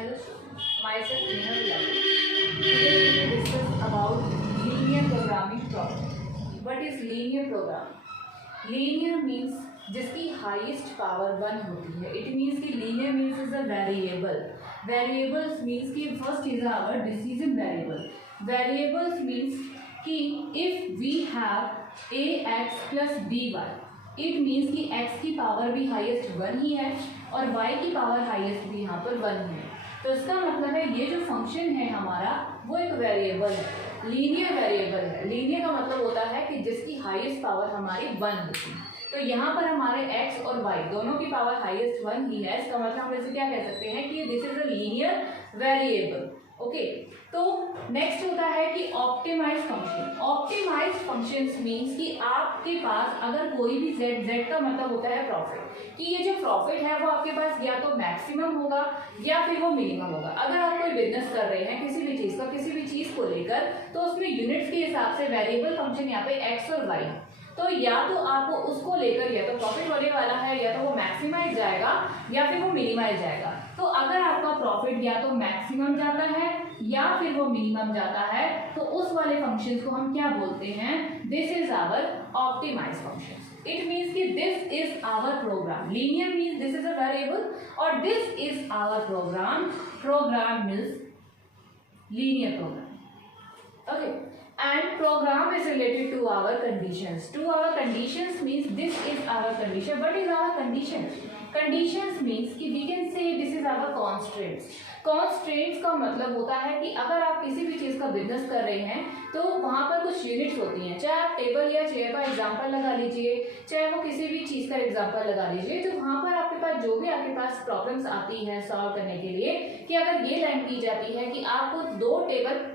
Hello students, myself Nehal Yadav. Today we will discuss about linear programming problem. What is linear programming? Linear means जिसकी highest power 1 होती है. It means कि linear means is a variable. Variables means कि first is our decision variable. Variables means कि if we have ax plus by, it means कि x की power भी highest 1 ही है और y की पावर हाईएस्ट भी यहाँ पर 1 ही है. तो इसका मतलब है ये जो फंक्शन है हमारा वो एक वेरिएबल है, लीनियर वेरिएबल है. लीनियर का मतलब होता है कि जिसकी हाईएस्ट पावर हमारी 1 होती है. तो यहाँ पर हमारे x और y दोनों की पावर हाईएस्ट 1 ही है. इसका मतलब हम इसे क्या कह सकते हैं कि this is a linear variable. Okay, तो नेक्स्ट होता है कि optimise function. Optimise functions means कि आपके पास अगर कोई भी z का मतलब होता है प्रॉफिट, कि ये जो प्रॉफिट है वो आपके पास या तो मैक्सिमम होगा या फिर वो मिनिमम होगा. अगर आप कोई बिजनेस कर रहे हैं किसी भी चीज़ का, किसी भी चीज़ को लेकर, तो उसमें यूनिट्स के हिसाब से वेरिएबल फंक्शन यहाँ पे x और y, तो या तो आपको उसको लेकर या तो प्रॉफिट होने वाला है या तो वो मैक्सिमाइज जाएगा या फिर वो मिनिमाइज जाएगा. तो अगर आपका प्रॉफिट या तो मैक्सिमम जाता है या फिर वो मिनिमम जाता है तो उस वाले फंक्शंस को हम क्या बोलते हैं? This is our optimise function. It means कि this is our program. Linear means this is a variable और this is our program. Program means linear program. Okay, and program is related to our conditions. To our conditions means this is our condition. What is our condition? Conditions means कि we can say this is our constraints. Constraints का मतलब होता है कि अगर आप किसी भी चीज़ का बिजनेस कर रहे हैं तो वहाँ पर कुछ यूनिट्स होती हैं. चाहे आप टेबल या चेयर का एग्जांपल लगा लीजिए, चाहे वो किसी भी चीज़ का एग्जांपल लगा लीजिए, तो वहाँ पर आपके पास जो भी आपके पास प्रॉब्लम्स आती हैं सॉल्व करने के लिए, कि अगर ये लाइन की जाती है कि आपको 2 टेबल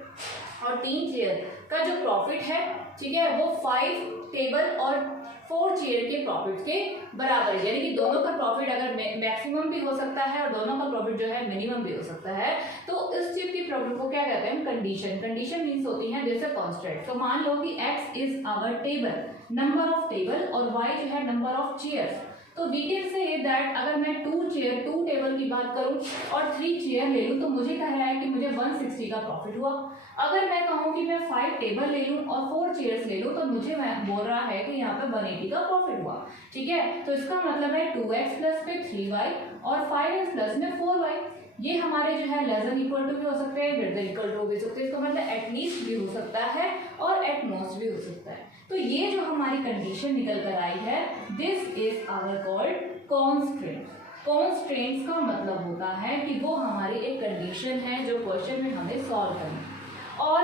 और 3 चेयर का जो प्रॉफिट है, ठीक है, वो 5 टेबल और 4 चेयर के प्रॉफिट के बराबर है. यानी कि दोनों का प्रॉफिट अगर मैक्सिमम भी हो सकता है और दोनों का प्रॉफिट जो है मिनिमम भी हो सकता है, तो इस चीज की प्रॉब्लम को क्या कहते हैं? कंडीशन. कंडीशन मीन्स होती है जैसे कॉन्स्टेंट. तो मान लो कि x is our table, number of table, और y जो है नंबर ऑफ चेयर्स. तो वी कैन से दैट अगर मैं 2 टेबल की बात करूं और 3 चेयर ले लूं तो मुझे कह रहा है कि मुझे 160 का प्रॉफिट हुआ. अगर मैं कहूं कि मैं 5 टेबल ले लूं और 4 चेयर्स ले लूं तो मुझे बोल रहा है कि यहाँ पे 180 का प्रॉफिट हुआ. ठीक है, तो इसका मतलब है 2x प्लस में 3y और 5x प्लस में 4y. ये हमारे जो है लेस देन इक्वल टू भी हो सकते हैं, ग्रेटर देन इक्वल टू भी हो सकते हैं. इसका मतलब एटलीस्ट भी हो सकता है और एट मोस्ट भी हो सकता है. तो ये जो हमारी कंडीशन निकल कर आई है, this is our called constraint. Constraints का मतलब होता है कि वो हमारी एक कंडीशन है जो क्वेश्चन में हमें सॉल्व करनी है. और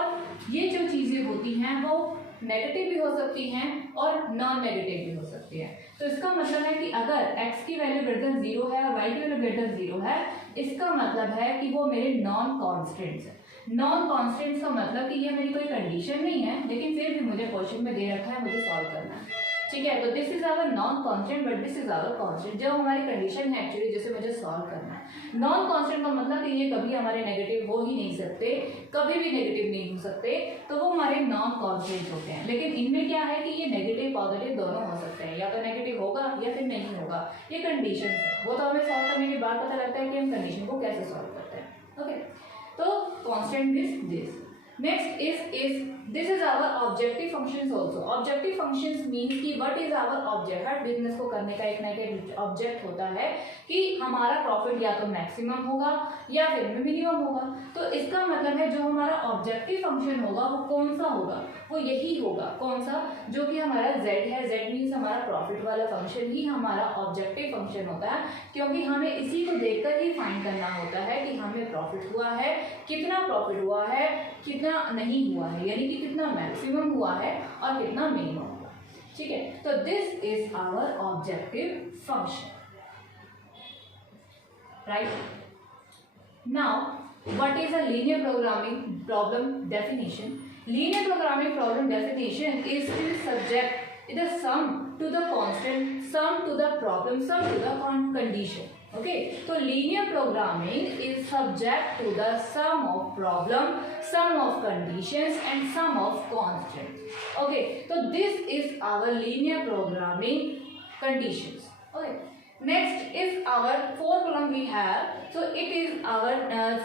ये जो चीज़ें होती हैं वो नेगेटिव भी हो सकती हैं और नॉन नेगेटिव भी हो सकती है. तो इसका मतलब है कि अगर x की वैल्यू ग्रेटर देन 0 है और y की वैल्यू ग्रेटर देन 0 है, इसका मतलब है कि वो मेरे नॉन कॉन्स्टेंट्स है. नॉन कॉन्स्टेंट्स का मतलब कि ये मेरी कोई कंडीशन नहीं है, लेकिन फिर भी मुझे क्वेश्चन में दे रखा है, मुझे सॉल्व करना है. ठीक है, तो this is our non constant but this is our constant. जो हमारी कंडीशन है एक्चुअली जिसे मुझे सॉल्व करना है. नॉन कांस्टेंट का मतलब कि ये कभी हमारे नेगेटिव हो ही नहीं सकते, कभी भी नेगेटिव नहीं हो सकते, तो वो हमारे नॉन कांस्टेंट होते हैं. लेकिन इनमें क्या है कि ये नेगेटिव पॉजिटिव दोनों हो सकते हैं, या तो नेगेटिव होगा या फिर नहीं होगा. ये कंडीशन है, वो तो हमें सॉल्व करने के बाद पता लगता है कि हम कंडीशन को कैसे सॉल्व करते हैं. ओके, तो constant is this. Next is this is our objective functions also. Objective functions means कि what is our object. Her business को करने का एक ना एक ऑब्जेक्ट होता है कि हमारा प्रॉफिट या तो मैक्सिमम होगा या फिर मिनिमम होगा. तो इसका मतलब है जो हमारा ऑब्जेक्टिव फंक्शन होगा वो कौन सा होगा? वो यही होगा. कौन सा? जो कि हमारा z है. z मीन्स हमारा प्रॉफिट वाला फंक्शन ही हमारा ऑब्जेक्टिव फंक्शन होता है, क्योंकि हमें इसी को देखकर ही फाइंड करना होता है कि हमें प्रॉफिट हुआ है, कितना प्रॉफिट हुआ है, कितना नहीं हुआ है, यानी कि कितना मैक्सिमम हुआ है और कितना मिनिमम हुआ. ठीक है, तो this is our objective function. Right, now what is a linear programming problem definition? Linear programming problem definition is still subject the sum to the constant, sum to the problem, sum to the condition. Okay, so linear programming is subject to the sum of problem, sum of conditions and sum of constants. Okay, so this is our linear programming conditions. Okay, Next is our fourth problem we have. So it is our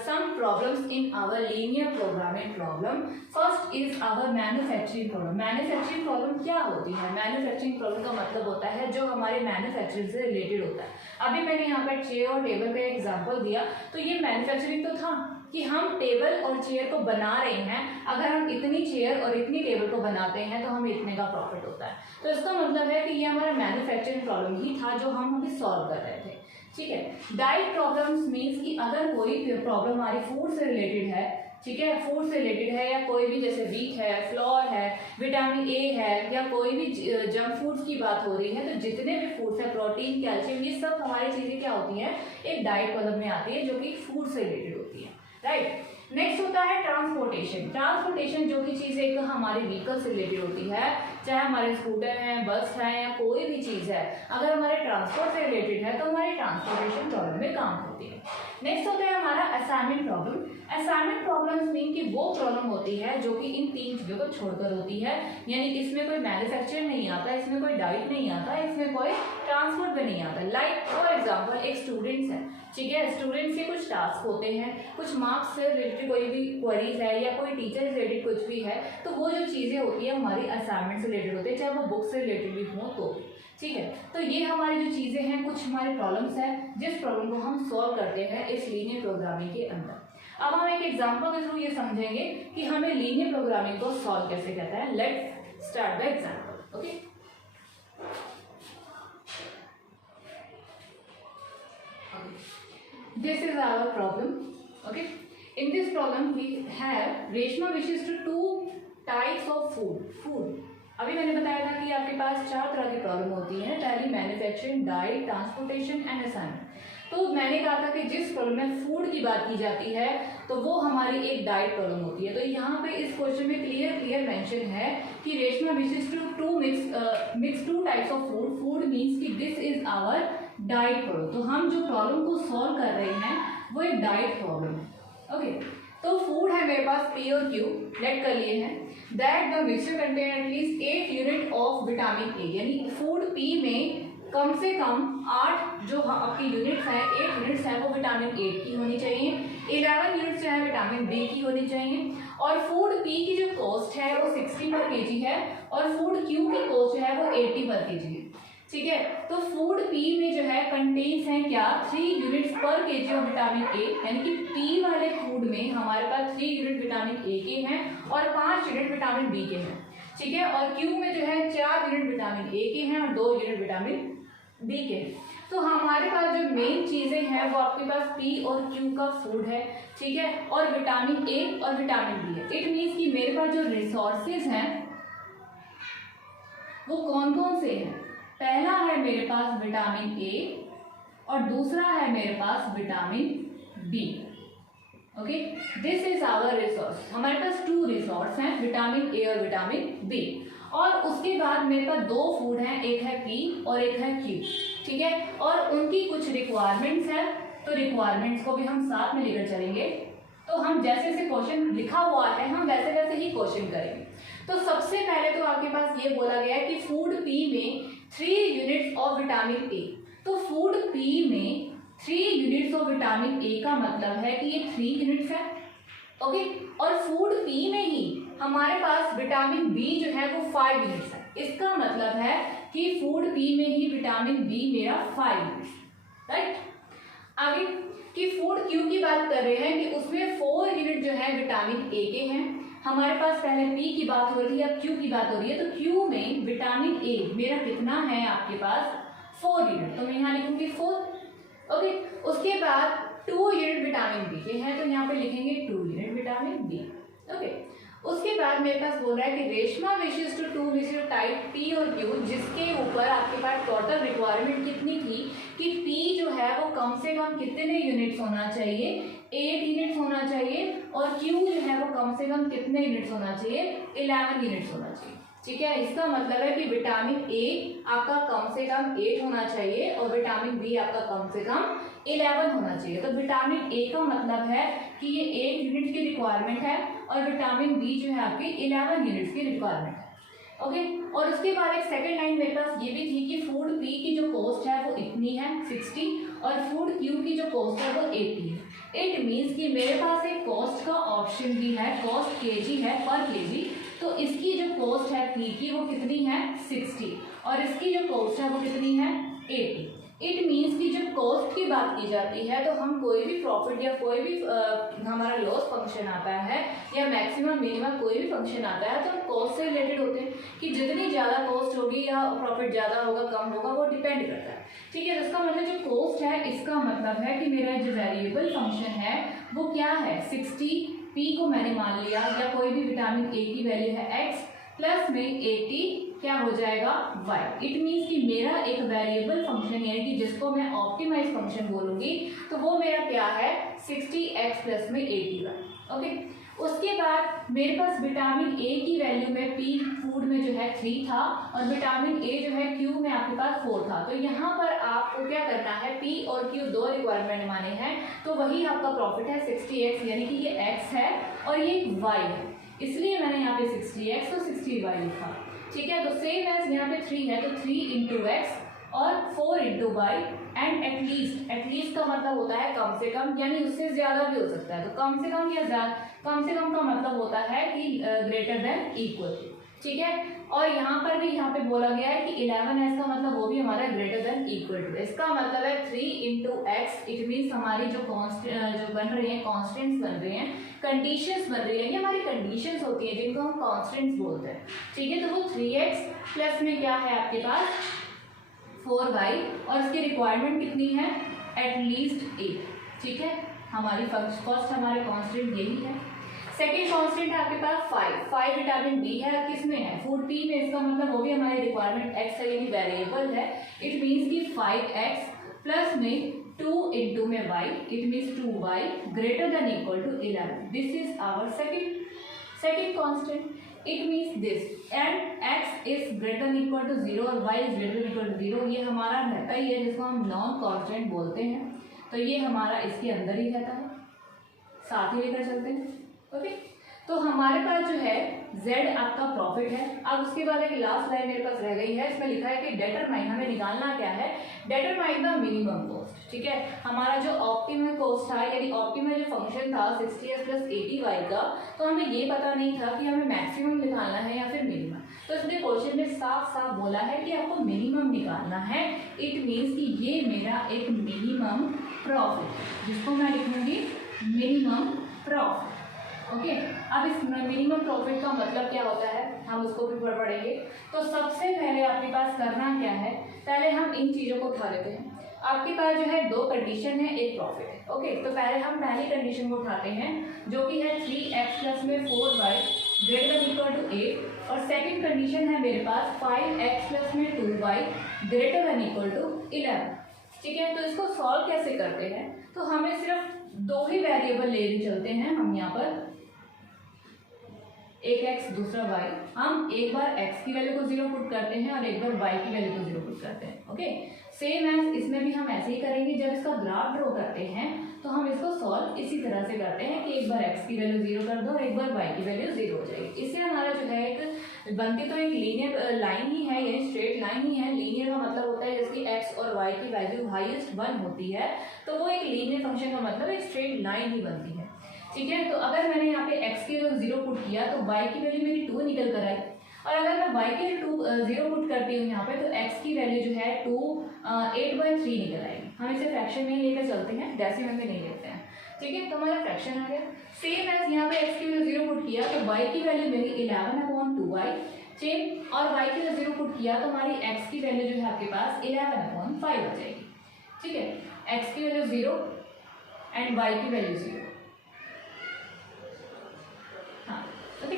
some problems in our linear programming problem. First is our manufacturing problem. Manufacturing problem क्या होती है? Manufacturing problem का मतलब होता है जो हमारे manufacturing से रिलेटेड होता है. अभी मैंने यहाँ पर चेयर और टेबल का एग्जांपल दिया, तो ये मैन्युफैक्चरिंग तो था कि हम टेबल और चेयर को बना रहे हैं. अगर हम इतनी चेयर और इतनी टेबल को बनाते हैं तो हमें इतने का प्रॉफिट होता है. तो इसका मतलब है कि ये हमारा मैन्युफैक्चरिंग प्रॉब्लम ही था जो हम अभी सॉल्व कर रहे थे. ठीक है. डाइट प्रॉब्लम्स मीन्स कि अगर कोई प्रॉब्लम हमारी फूड से रिलेटेड है, ठीक है, फूड से रिलेटेड है, या कोई भी जैसे वीट है, फ्लोर है, विटामिन ए है, या कोई भी जंक फूड्स की बात हो रही है, तो जितने भी फूड्स है, प्रोटीन, कैल्शियम, ये सब हमारी चीज़ें क्या होती हैं, एक डाइट प्रॉब्लम में आती है जो कि फूड से रिलेटेड होती है. राइट. नेक्स्ट होता है ट्रांसपोर्टेशन. ट्रांसपोर्टेशन जो कि चीज़ एक हमारे व्हीकल से रिलेटेड होती है, चाहे हमारे स्कूटर हैं, बस है, या कोई भी चीज़ है, अगर हमारे ट्रांसपोर्ट से रिलेटेड है तो हमारी ट्रांसपोर्टेशन प्रॉब्लम में काम करती है. नेक्स्ट होता है हमारा assignment problem. Assignment problems mean कि वो प्रॉब्लम होती है जो कि इन तीन चीज़ों को छोड़कर होती है, यानी कि इसमें कोई मैन्युफैक्चर नहीं आता, इसमें कोई डाइट नहीं आता, इसमें कोई ट्रांसपोर्ट भी नहीं आता. लाइक फॉर एग्जाम्पल एक स्टूडेंट्स है, ठीक है, स्टूडेंट्स के कुछ टास्क होते हैं, कुछ मार्क्स से रिलेटेड कोई भी क्वेरीज है, या कोई टीचर से रिलेटेड कुछ भी है, तो वो जो चीज़ें होती है हमारी असाइनमेंट से रिलेटेड होती है, चाहे वो बुक से रिलेटेड भी हो तो. ठीक है. तो ये हमारी जो चीज़ें हैं, कुछ हमारे प्रॉब्लम्स हैं जिस प्रॉब्लम को हम सॉल्व करते हैं इस लीनियर प्रोग्रामिंग के अंदर. अब हम एक एग्जांपल के थ्रू ये समझेंगे कि हमें लीनियर प्रोग्रामिंग को सॉल्व कैसे करता है. Let's start the example. Okay. This is our problem. Okay. In this problem we have Reshma wishes to two types of food. अभी मैंने बताया था कि आपके पास 4 तरह की प्रॉब्लम होती है. पहली manufacturing, diet, transportation and assignment. तो मैंने कहा था कि जिस प्रॉब्लम में फूड की बात की जाती है तो वो हमारी एक डाइट प्रॉब्लम होती है. तो यहाँ पे इस क्वेश्चन में क्लियर मेंशन है कि Reshma wishes to mix two types of food means कि this is our diet problem. तो हम जो प्रॉब्लम को सॉल्व कर रहे हैं वो एक डाइट प्रॉब्लम है. ओके. तो फूड है मेरे पास पी और क्यू, लेट कर लिए हैं. That the mixture contain at least 8 unit of vitamin A, यानी फूड पी में कम से कम 8 जो आपकी यूनिट्स हैं, 8 यूनिट्स हैं वो विटामिन ए की होनी चाहिए, 11 यूनिट्स जो है विटामिन बी की होनी चाहिए, और फूड पी की जो कॉस्ट है वो 60 पर केजी है, और फूड क्यू की कॉस्ट जो है वो 80 पर केजी है. ठीक है. तो फूड पी में जो है कंटेन्स हैं क्या, 3 यूनिट्स पर केजी ऑफ विटामिन ए, यानी कि पी वाले फूड में हमारे पास 3 यूनिट विटामिन ए के हैं और 5 यूनिट विटामिन बी के हैं. ठीक है. और क्यू में जो है 4 यूनिट विटामिन ए के हैं और 2 यूनिट विटामिन बी के हैं. तो हमारे पास जो मेन चीज़ें हैं वो आपके पास पी और क्यू का फूड है. ठीक है. और विटामिन ए और विटामिन बी है. इट मीन्स कि मेरे पास जो रिसोर्सेज हैं वो कौन कौन से हैं. पहला है मेरे पास विटामिन ए और दूसरा है मेरे पास vitamin B. Okay. This is our resource. हमारे पास 2 रिसोर्स हैं, विटामिन ए और विटामिन बी. और उसके बाद मेरे पास 2 फूड हैं, एक है पी और एक है क्यू. ठीक है. और उनकी कुछ रिक्वायरमेंट्स हैं, तो रिक्वायरमेंट्स को भी हम साथ में लेकर चलेंगे. तो हम जैसे जैसे क्वेश्चन लिखा हुआ है हम वैसे वैसे ही क्वेश्चन करेंगे. तो सबसे पहले तो आपके पास ये बोला गया है कि फूड पी में 3 यूनिट्स ऑफ विटामिन ए. तो फूड पी में 3 यूनिट्स ऑफ विटामिन ए का मतलब है कि ये 3 यूनिट्स है. ओके. और फूड पी में ही हमारे पास विटामिन बी जो है वो 5 यूनिट्स है. इसका मतलब है कि फूड पी में ही विटामिन बी मेरा 5 यूनिट्स. राइट. आगे कि फूड क्यू की बात कर रहे हैं कि उसमें 4 यूनिट जो है विटामिन ए के हैं. हमारे पास पहले पी की बात हो रही है, अब क्यू की बात हो रही है. तो क्यू में विटामिन ए मेरा कितना है आपके पास 4 यूनिट. तो मैं यहाँ लिखूंगी 4. ओके. उसके बाद 2 यूनिट विटामिन बी के हैं, तो यहाँ पे लिखेंगे 2 यूनिट विटामिन बी. ओके. उसके बाद मेरे पास बोल रहा है कि Reshma wishes to mixture type P और क्यू, जिसके ऊपर आपके पास टोटल रिक्वायरमेंट कितनी थी कि पी जो है वो कम से कम कितने यूनिट्स होना चाहिए, 8 यूनिट्स होना चाहिए, और क्यू जो है वो कम से कम कितने यूनिट्स होना चाहिए, 11 यूनिट्स होना चाहिए. ठीक है. इसका मतलब है कि विटामिन ए आपका कम से कम 8 होना चाहिए और विटामिन बी आपका कम से कम 11 होना चाहिए. तो विटामिन ए का मतलब है कि ये 8 यूनिट की रिक्वायरमेंट है और विटामिन बी जो है आपकी 11 यूनिट्स की रिक्वायरमेंट है. ओके. और उसके बाद एक सेकंड लाइन मेरे पास ये भी थी कि फूड पी की जो कॉस्ट है वो इतनी है 60 और फूड क्यू की जो कॉस्ट है वो 80 है। इट मीन्स कि मेरे पास एक कॉस्ट का ऑप्शन भी है, कॉस्ट केजी है पर केजी, तो इसकी जो कॉस्ट है पी की वो कितनी है 60 और इसकी जो कॉस्ट है वो कितनी है 80। इट मीन्स कि जब कॉस्ट की बात की जाती है तो हम कोई भी प्रॉफिट या कोई भी हमारा लॉस फंक्शन आता है या मैक्सिमम मिनिमम कोई भी फंक्शन आता है तो हम कॉस्ट से रिलेटेड होते हैं कि जितनी ज़्यादा कॉस्ट होगी या प्रॉफिट ज़्यादा होगा कम होगा वो डिपेंड करता है। ठीक है, इसका मतलब जो कॉस्ट है इसका मतलब है कि मेरा जो वेरिएबल फंक्शन है वो क्या है 60, पी को मैंने मान लिया या कोई भी विटामिन ए की वैल्यू है x प्लस में 80 क्या हो जाएगा y। इट मीन्स कि मेरा एक वेरिएबल फंक्शन यानी कि जिसको मैं ऑप्टिमाइज फंक्शन बोलूंगी तो वो मेरा क्या है 60x प्लस में 80y। ओके, उसके बाद मेरे पास विटामिन ए की वैल्यू में पी फूड में जो है 3 था और विटामिन ए जो है क्यू में आपके पास 4 था। तो यहाँ पर आपको क्या करना है, पी और क्यू दो रिक्वायरमेंट माने हैं तो वही आपका प्रॉफिट है 60x यानी कि ये x है और ये y है, इसलिए मैंने यहाँ पे 60x तो 60y लिखा। ठीक है, तो सेम एज यहाँ पे 3 है तो 3 इंटू एक्स और 4 इंटू वाई एंड एटलीस्ट का मतलब होता है कम से कम, यानी उससे ज़्यादा भी हो सकता है। तो कम से कम या ज़्यादा, कम से कम का मतलब होता है कि ग्रेटर देन इक्वल। ठीक है, और यहाँ पर भी यहाँ पे बोला गया है कि 11s का मतलब वो भी हमारा ग्रेटर देन इक्वल टू। इसका मतलब है 3 इंटू एक्स। इट मीन्स हमारी जो जो बन रही हैं कॉन्स्टेंट्स बन रही हैं, कंडीशंस बन रही है, ये हमारी कंडीशंस होती हैं जिनको हम कॉन्स्टेंट्स बोलते हैं। ठीक है, तो वो 3x प्लस में क्या है आपके पास 4y और इसकी रिक्वायरमेंट कितनी है एटलीस्ट 8। ठीक है, हमारी फर्स्ट हमारे कांस्टेंट यही है। सेकंड कांस्टेंट है आपके पास 5 विटामिन बी है, किसमें है फूड पी में, इसका मतलब वो भी हमारी रिक्वायरमेंट x है यानी वेरिएबल है। इट मीन्स कि 5x प्लस में 2 इंटू में y, it means 2y greater than equal to 11। This is our second constant. It means this and x is greater than equal to 0 और y is greater than equal to 0। ये हमारा रहता ही है जिसको हम non constant बोलते हैं, तो ये हमारा इसके अंदर ही रहता है, साथ ही लेकर चलते हैं। ओके, तो हमारे पास जो है z आपका प्रॉफिट है। अब उसके बाद एक लास्ट लाइन मेरे पास रह गई है, इसमें लिखा है कि डिटरमाइन, हमें निकालना क्या है, डिटरमाइन द मिनिमम कॉस्ट। ठीक है, हमारा जो ऑप्टिमल कॉस्ट था यानी ऑप्टिमल जो फंक्शन था 60s प्लस 80y का, तो हमें ये पता नहीं था कि हमें मैक्सिमम निकालना है या फिर मिनिमम। तो इसलिए क्वेश्चन में साफ साफ बोला है कि आपको मिनिमम निकालना है। इट मीन्स कि ये मेरा एक मिनिमम प्रॉफिट है जिसको मैं लिखूंगी मिनिमम प्रॉफिट। ओके, अब इस मिनिमम प्रॉफिट का मतलब क्या होता है हम उसको भी पढ़ेंगे। तो सबसे पहले आपके पास करना क्या है, पहले हम इन चीज़ों को उठा लेते हैं। आपके पास जो है दो कंडीशन है, एक प्रॉफिट है। ओके, तो पहले हम पहली कंडीशन को उठाते हैं जो कि है 3x प्लस में 4y greater than equal to 8 और सेकंड कंडीशन है मेरे पास 5x प्लस में 2y greater than equal to 11। ठीक है, तो इसको सॉल्व कैसे करते हैं, तो हमें सिर्फ दो ही वेरिएबल लेने चलते हैं हम यहाँ पर, एक x दूसरा y। हम एक बार x की वैल्यू को 0 पुट करते हैं और एक बार y की वैल्यू को 0 पुट करते हैं। ओके, सेम एज इसमें भी हम ऐसे ही करेंगे। जब इसका ग्राफ ड्रॉ करते हैं तो हम इसको सॉल्व इसी तरह से करते हैं कि एक बार x की वैल्यू 0 कर दो, एक बार y की वैल्यू 0 हो जाएगी। इससे हमारा जो है एक बनती तो एक लीनियर लाइन ही है यानी स्ट्रेट लाइन ही है। लीनियर का मतलब होता है जिसकी x और y की वैल्यू हाईएस्ट 1 होती है, तो वो एक लीनियर फंक्शन का मतलब एक स्ट्रेट लाइन ही बनती है। ठीक है, तो अगर मैंने यहाँ पे x की वैल्यू 0 पुट किया तो y की वैल्यू मेरी 2 निकल कर आई, और अगर मैं y की 0 पुट करती हूँ यहाँ पे तो x की वैल्यू जो है 8/3 निकल आएगी। हम इसे फ्रैक्शन में लेकर चलते हैं, डेसिमल में नहीं लेते हैं। ठीक है, तो हमारा फ्रैक्शन आ गया। सेम एज यहाँ पे x की वैल्यू 0 पुट किया तो y की वैल्यू मेरी 11/2y सेम, और y की वैल्यू 0 पुट किया तो हमारी x की वैल्यू जो है आपके पास 11/5 हो जाएगी। ठीक है, x की वैल्यू 0 एंड y की वैल्यू 0। हाँ, ओके,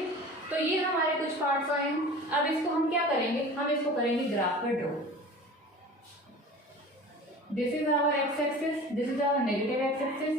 तो ये हमारे कुछ पार्ट्स आए हैं। अब इसको हम क्या करेंगे, हम इसको करेंगे ग्राफ पर draw. This is our X axis, this is our negative X axis,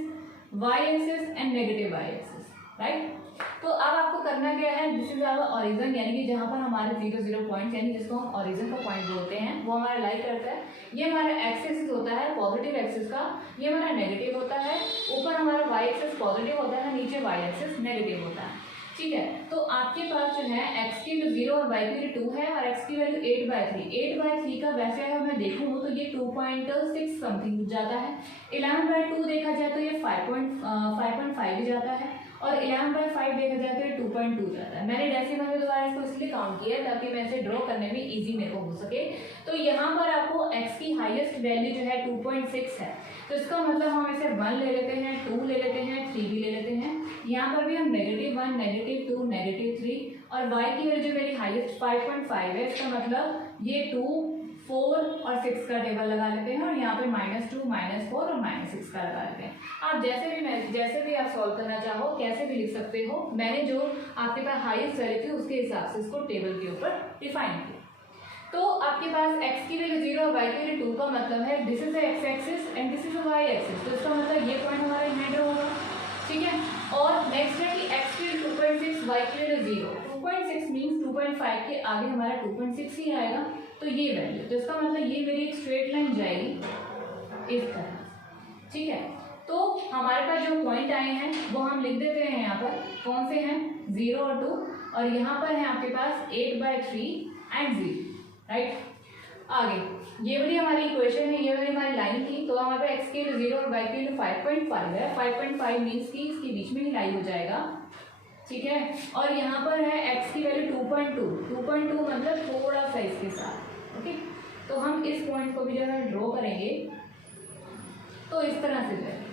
Y axis and negative Y axis, right. तो अब आपको करना क्या है, दिस इज आवर ओरिजिन यानी कि जहाँ पर हमारे 0 पॉइंट यानी जिसको हम ओरिजिन का पॉइंट बोलते हैं वो हमारा लाई करता है। ये हमारा एक्स एक्सिस होता है पॉजिटिव एक्सिस का, ये हमारा नेगेटिव होता है। ऊपर हमारा वाई एक्सिस पॉजिटिव होता है, नीचे वाई एक्सिस नेगेटिव होता है। ठीक है। तो आपके पास जो है x की वैल्यू 0 और y की वैल्यू 2 है और x की वैल्यू 8/3। 8/3 का वैसे अगर मैं देखूँ तो ये 2.6 समथिंग जाता है। 11/2 देखा जाए तो ये 5.5 जाता है और 11/5 देखा जाए तो ये 2.2 जाता है। मैंने डेसिमल में दोबारा इसको इसलिए काउंट किया है ताकि मैं इसे ड्रॉ करने में इजी मेरे को हो सके। तो यहाँ पर आपको x की हाईएस्ट वैल्यू जो है 2.6 है, तो इसका मतलब हम इसे 1 ले लेते हैं, 2 ले लेते हैं, 3 भी ले लेते हैं। यहाँ पर भी हम -1, -2, -3 और y की वैल्यू जो मेरी हाईएस्ट 5.5 है, इसका मतलब ये 2, 4 और 6 का टेबल लगा लेते हैं और यहाँ पे -2, -4 और -6 का लगा लेते हैं। आप जैसे भी आप सॉल्व करना चाहो कैसे भी लिख सकते हो। मैंने जो आपके पास हाईएस्ट वैल्यू थी उसके हिसाब से इसको टेबल के ऊपर डिफाइन किया। तो आपके पास x की वैल्यू 0 और y की वैल्यू 2 का मतलब है this is the x axis and this is the y axis. तो इसका मतलब ये पॉइंट हमारा यहाँ ड्रॉ होगा, ठीक है। और नेक्स्ट है कि x की वैल्यू 2.6, y की वैल्यू 0। 2.6 मीन्स 2.5 के आगे हमारा 2.6 ही आएगा, तो ये वैल्यू, तो इसका मतलब ये मेरी एक स्ट्रेट लाइन जाएगी इस तरह, ठीक है। तो हमारे पास जो पॉइंट आए हैं वो हम लिख देते हैं यहाँ पर, कौन से हैं 0 और 2, और यहाँ पर है आपके पास 8/3 एंड 0, राइट। आगे ये वाली हमारी इक्वेशन है, ये वाली हमारी लाइन थी, तो हमारे पास x की वैल्यू 0 और y की वैल्यू 5.5 है। 5.5 मीन्स की इसके बीच में ही लाई हो जाएगा, ठीक है। और यहाँ पर है x की वैल्यू 2.2 मतलब थोड़ा सा इसके साथ, ओके। तो हम इस पॉइंट को भी जो है ड्रॉ करेंगे तो इस तरह से करेंगे,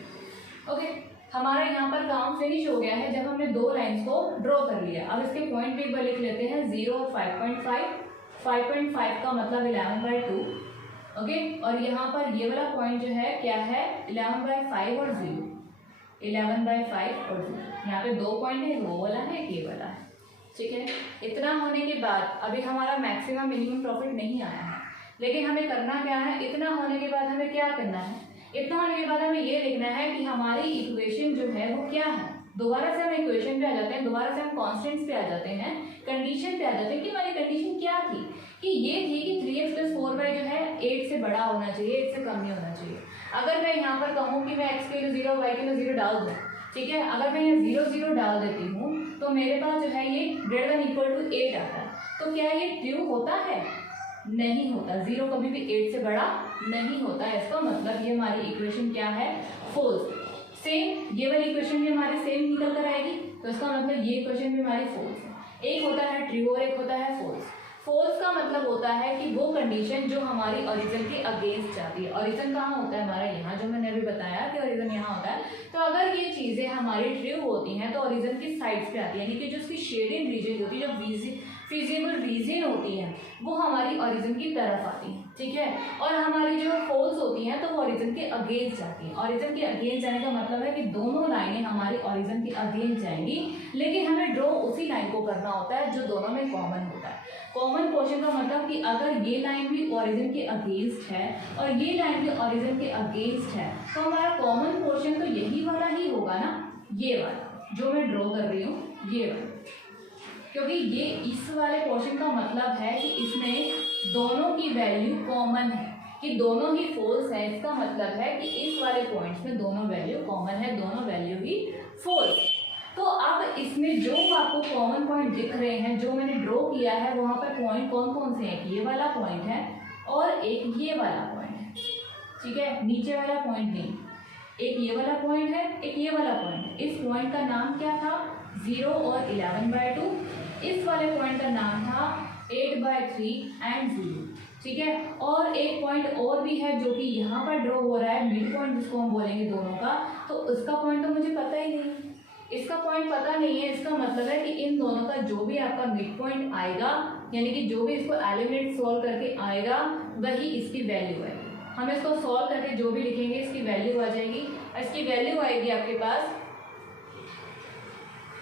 ओके। हमारा यहाँ पर काम फिनिश हो गया है जब हमने दो लाइंस को ड्रॉ कर लिया। अब इसके पॉइंट भी एक बार लिख लेते हैं, 0 और 5.5। 5.5 का मतलब 11/2, ओके। और यहाँ पर ये वाला पॉइंट जो है क्या है 11/5 और 0, 11/5 और 0। यहाँ पे दो पॉइंट है, वो वाला है, ये वाला है, ठीक है। इतना होने के बाद अभी हमारा मैक्सिमम मिनिमम प्रॉफिट नहीं आया है, लेकिन हमें करना क्या है, इतना होने के बाद हमें क्या करना है, इतना होने के बाद हमें ये देखना है कि हमारी इक्वेशन जो है वो क्या है। दोबारा से हम इक्वेशन पे आ जाते हैं, दोबारा से हम कॉन्स्टेंट्स पे आ जाते हैं, कंडीशन पे आ जाते हैं कि हमारी कंडीशन क्या थी, कि ये थी कि 3x + 4y जो है 8 से बड़ा होना चाहिए, 8 से कम नहीं होना चाहिए। अगर मैं यहाँ पर कहूँ कि मैं x की वैल्यू 0 y की वैल्यू 0 डाल दूँ, ठीक है, अगर मैं यहाँ 0, 0 डाल देती हूँ तो मेरे पास जो है ये > 8 आता है। तो क्या ये ट्रू होता है? नहीं होता। 0 कभी भी 8 से बड़ा नहीं होता है। इसका मतलब ये हमारी इक्वेशन क्या है, फॉल्स। सेम ये वाली इक्वेशन भी हमारी सेम निकल कर आएगी, तो इसका मतलब ये इक्वेशन भी हमारी फॉल्स है। एक होता है ट्रू और एक होता है फॉल्स। फॉल्स का मतलब होता है कि वो कंडीशन जो हमारी ओरिजिन के अगेंस्ट जाती है। ओरिजिन कहाँ होता है हमारा, यहाँ, जो मैंने अभी बताया कि ओरिजिन यहाँ होता है। तो अगर ये चीज़ें हमारी ट्रू होती हैं तो ओरिजिन की साइड्स पे आती है, यानी कि जो उसकी शेडिंग रीजन होती है, जो फिजिबल रीजन होती है, वो हमारी ओरिजिन की तरफ आती है, ठीक है। और हमारी जो फॉल्स होती हैं तो वो ओरिजिन के अगेंस्ट जाती हैं। ओरिजिन के अगेंस्ट जाने का मतलब है कि दोनों लाइनें हमारी ओरिजिन के अगेंस्ट जाएंगी, लेकिन हमें ड्रॉ उसी लाइन को करना होता है जो दोनों में कॉमन होता है। कॉमन पोर्शन का मतलब कि अगर ये लाइन भी ओरिजिन के अगेंस्ट है और ये लाइन भी ओरिजिन के अगेंस्ट है, तो हमारा कॉमन पोर्शन तो यही वाला ही होगा ना, ये वाला जो मैं ड्रॉ कर रही हूँ, ये वाला, क्योंकि ये इस वाले पोर्शन का मतलब है कि इसमें दोनों की वैल्यू कॉमन है, कि दोनों ही फॉल्स है। इसका मतलब है कि इस वाले पॉइंट्स में दोनों वैल्यू कॉमन है, दोनों वैल्यू ही फॉल्स। तो अब इसमें जो आपको कॉमन पॉइंट दिख रहे हैं, जो मैंने ड्रॉ किया है, वहाँ पर पॉइंट कौन कौन से हैं, ये वाला पॉइंट है और एक ये वाला पॉइंट है, ठीक है। नीचे वाला पॉइंट नहीं, एक ये वाला पॉइंट है, एक ये वाला पॉइंट है। इस पॉइंट का नाम क्या था, 0 और 11/2। इस वाले पॉइंट का नाम था 8/3 एंड 0, ठीक है। और एक पॉइंट और भी है जो कि यहाँ पर ड्रॉ हो रहा है, मिड पॉइंट जिसको हम बोलेंगे दोनों का, तो उसका पॉइंट तो मुझे पता ही नहीं, इसका पॉइंट पता नहीं है। इसका मतलब है कि इन दोनों का जो भी आपका मिड पॉइंट आएगा, यानी कि जो भी इसको एलिमिनेट सॉल्व करके आएगा, वही इसकी वैल्यू आएगी। हम इसको सॉल्व करके जो भी लिखेंगे इसकी वैल्यू आ जाएगी। इसकी वैल्यू आएगी आपके पास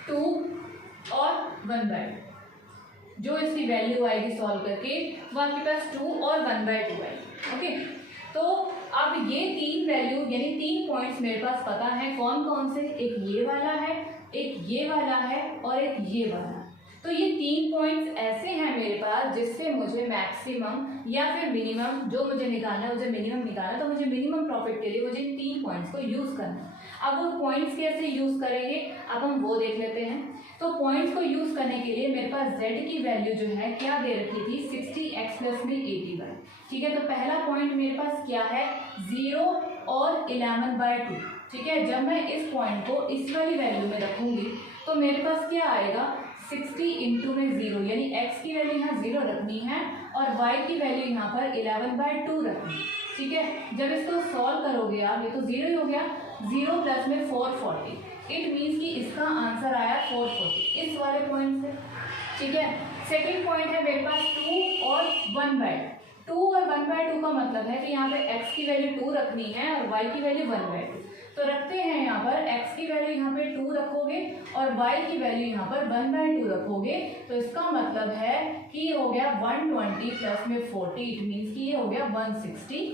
2 और 1/2। जो इसकी वैल्यू आएगी सॉल्व करके वो आपके पास 2 और 1/2 आएगी, ओके। तो अब ये तीन वैल्यू यानी 3 पॉइंट्स मेरे पास पता है, कौन कौन से, एक ये वाला है, एक ये वाला है और एक ये वाला। तो ये 3 पॉइंट्स ऐसे हैं मेरे पास जिससे मुझे मैक्सिमम या फिर मिनिमम जो मुझे निकालना है, मुझे मिनिमम निकालना है, तो मुझे मिनिमम प्रॉफिट के लिए मुझे इन 3 पॉइंट्स को यूज़ करना है। अब वो पॉइंट्स कैसे यूज करेंगे अब हम वो देख लेते हैं। तो पॉइंट्स को यूज करने के लिए मेरे पास z की वैल्यू जो है क्या दे रखी थी 60x प्लस में 81। ठीक है, तो पहला पॉइंट मेरे पास क्या है 0 और 11/2। ठीक है, जब मैं इस पॉइंट को इस वाली वैल्यू में रखूंगी तो मेरे पास क्या आएगा 60 इंटू में 0, यानी x की वैल्यू यहाँ 0 रखनी है और y की वैल्यू यहाँ पर 11/2 रखनी है। ठीक है, जब इसको सॉल्व करोगे आप, ये तो 0 ही हो गया, 0 प्लस में 440, इट मीन्स कि इसका आंसर आया 440 इस वाले पॉइंट से। ठीक है, सेकेंड पॉइंट है मेरे पास 2 और 1/2। 2 और 1/2 का मतलब है कि यहाँ पे x की वैल्यू 2 रखनी है और y की वैल्यू 1/2। तो रखते हैं यहाँ पर x की वैल्यू यहाँ पे 2 रखोगे और y की वैल्यू यहाँ पर 1/2 रखोगे, तो इसका मतलब है कि ये हो गया 120 प्लस में 40, इट मीन्स कि ये हो गया 160।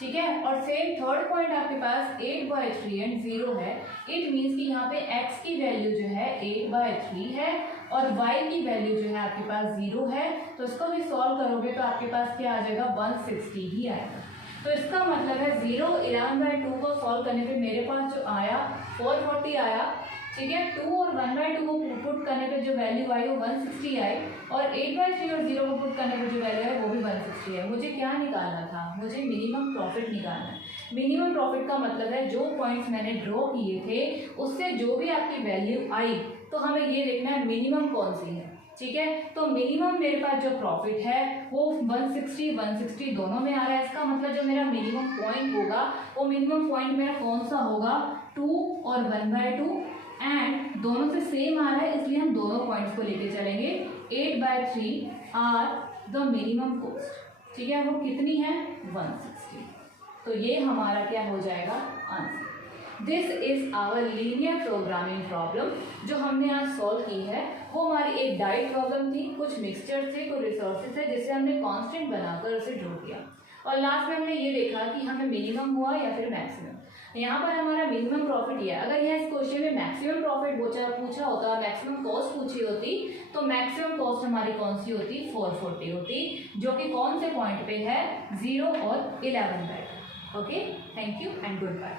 ठीक है, और सेम थर्ड पॉइंट आपके पास 8/3 एंड 0 है, इट मीन्स कि यहाँ पे x की वैल्यू जो है 8/3 है और y की वैल्यू जो है आपके पास 0 है। तो इसको भी सॉल्व करोगे तो आपके पास क्या आ जाएगा 160 ही आएगा। तो इसका मतलब है 0 11/2 को सॉल्व करने पे मेरे पास जो आया 440 आया। ठीक है, 2 और 1/2 को पुट करने पे जो वैल्यू आई वो 160 आई और 8/3 और 0 को पुट करने पे जो वैल्यू है वो भी 160 है। मुझे क्या निकालना था, मुझे मिनिमम प्रॉफिट निकालना है। मिनिमम प्रॉफिट का मतलब है जो पॉइंट्स मैंने ड्रॉ किए थे उससे जो भी आपकी वैल्यू आई तो हमें ये देखना है मिनिमम कौन सी है। ठीक है, तो मिनिमम मेरे पास जो प्रॉफिट है वो 160 दोनों में आ रहा है। इसका मतलब जो मेरा मिनिमम पॉइंट होगा वो मिनिमम पॉइंट मेरा कौन सा होगा 2 और 1/2 एंड दोनों से सेम आ रहा है, इसलिए हम दोनों पॉइंट्स को लेके चलेंगे। 8/3 आर द मिनिमम कॉस्ट। ठीक है, वो कितनी है 160। तो ये हमारा क्या हो जाएगा answer. This is our linear programming problem जो हमने आज सॉल्व की है। वो हमारी एक डाइट प्रॉब्लम थी, कुछ मिक्सचर थे, कुछ रिसोर्सेज थे जिसे हमने कांस्टेंट बनाकर उसे ड्रॉ किया और लास्ट में हमने ये देखा कि हमें मिनिमम हुआ या फिर मैक्सिमम। यहाँ पर हमारा मिनिमम प्रॉफिट ये है। अगर यहाँ इस क्वेश्चन में मैक्सिमम प्रॉफिट पूछा होता, मैक्सिमम कॉस्ट पूछी होती तो मैक्सिमम कॉस्ट हमारी कौन सी होती 440 होती, जो कि कौन से पॉइंट पे है 0 और 11/2। Okay, thank you and good bye.